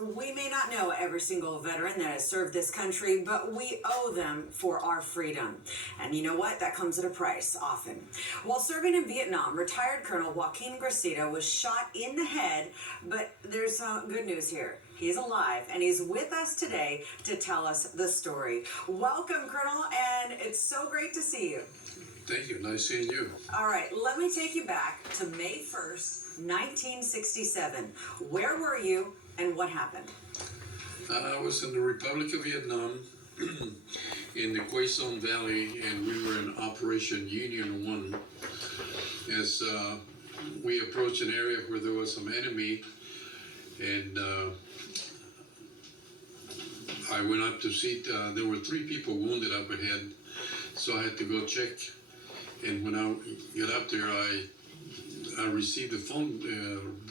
We may not know every single veteran that has served this country, but we owe them for our freedom. And you know what? That comes at a price, often. While serving in Vietnam, retired Colonel Joaquin Gracida was shot in the head, but there's some good news here. He's alive, and he's with us today to tell us the story. Welcome, Colonel, and it's so great to see you. Thank you. Nice seeing you. All right, let me take you back to May 1st, 1967. Where were you and what happened? I was in the Republic of Vietnam in the Quezon Song Valley, and we were in Operation Union 1 as we approached an area where there was some enemy, and I went up to see, there were 3 people wounded up ahead, so I had to go check. And when I got up there, I received a phone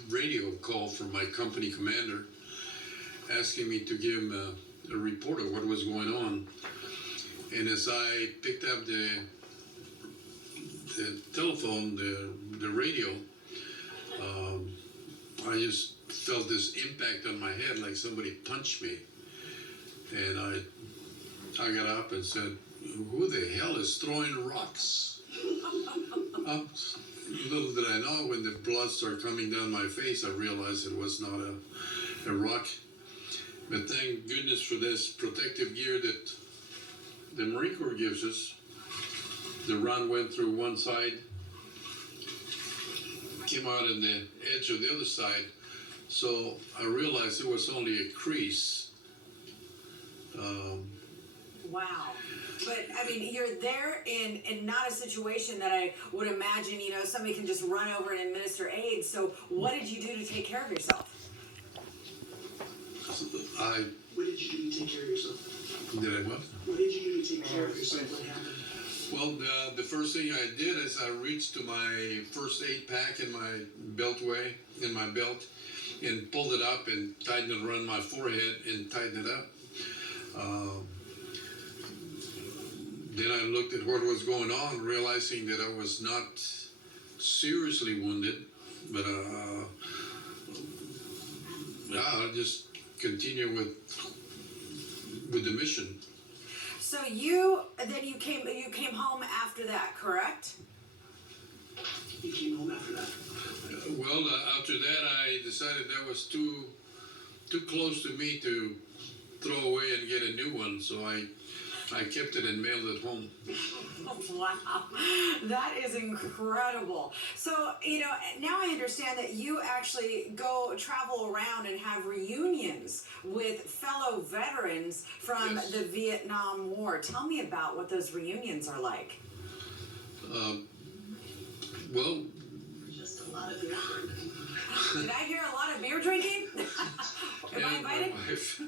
radio call from my company commander asking me to give him a report of what was going on. And as I picked up the telephone, the radio, I just felt this impact on my head like somebody punched me. And I got up and said, "Who the hell is throwing rocks?" Little did I know, when the blood started coming down my face, I realized it was not a rock. But thank goodness for this protective gear that the Marine Corps gives us. The run went through one side, came out on the edge of the other side, so I realized it was only a crease. Wow. But, I mean, you're there in not a situation that I would imagine, somebody can just run over and administer aid. So what did you do to take care of yourself? What did you do to take care of yourself? Did I what? What did you do to take care of yourself? What happened? Well, the first thing I did is I reached to my first aid pack in my belt, and pulled it up and tightened it around my forehead and tightened it up. Then I looked at what was going on, realizing that I was not seriously wounded, but I'll just continue with the mission. So you came home after that, correct? You came home after that? Well, after that, I decided that was too close to me to throw away and get a new one, so I kept it and mailed it home. Wow, that is incredible. So, now I understand that you actually travel around and have reunions with fellow veterans from Yes. the Vietnam War. Tell me about what those reunions are like. Well, Just a lot of beer drinking. Did I hear a lot of beer drinking? Am I invited? my wife.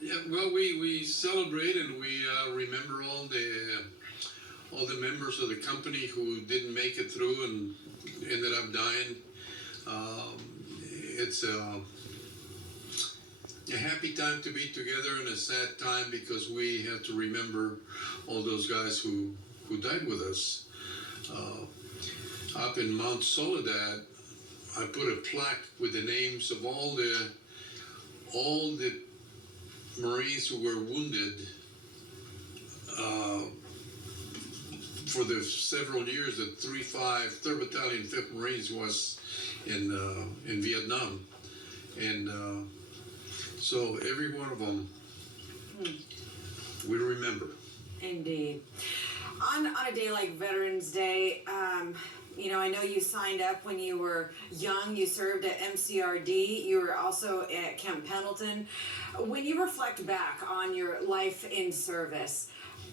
Yeah, well, we celebrate and we remember all the members of the company who didn't make it through and ended up dying. It's a happy time to be together and a sad time because we have to remember all those guys who died with us. Up in Mount Soledad, I put a plaque with the names of all the Marines who were wounded for the several years that 3rd Battalion, 5th Marines was in Vietnam, and so every one of them we remember. Indeed. On a day like Veterans Day, I know you signed up when you were young. You served at MCRD. You were also at Camp Pendleton. When you reflect back on your life in service,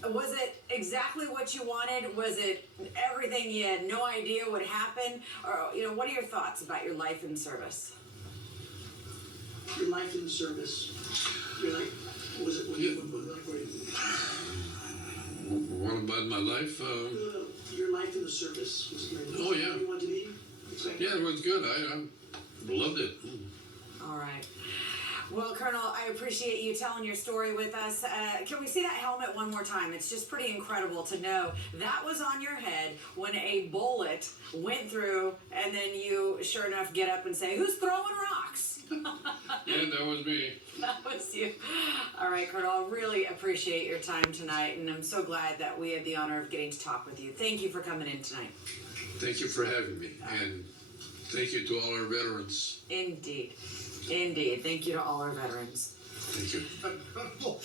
was it exactly what you wanted? Was it everything you had no idea would happen? Or, what are your thoughts about your life in service? Your life in the service. You're like, what was it? What you? What about my life? Your life in the service. Was it like, Oh, yeah. What you wanted to be? Yeah, it was good. I loved it. All right. Well, Colonel, I appreciate you telling your story with us. Can we see that helmet one more time? It's just pretty incredible to know that was on your head when a bullet went through, and then you, sure enough, get up and say, "Who's throwing rocks?" Yeah, that was me. That was you. All right, Colonel, I really appreciate your time tonight, and I'm so glad that we had the honor of getting to talk with you. Thank you for coming in tonight. Thank you for having me, and thank you to all our veterans. Indeed. Indeed. Thank you to all our veterans. Thank you.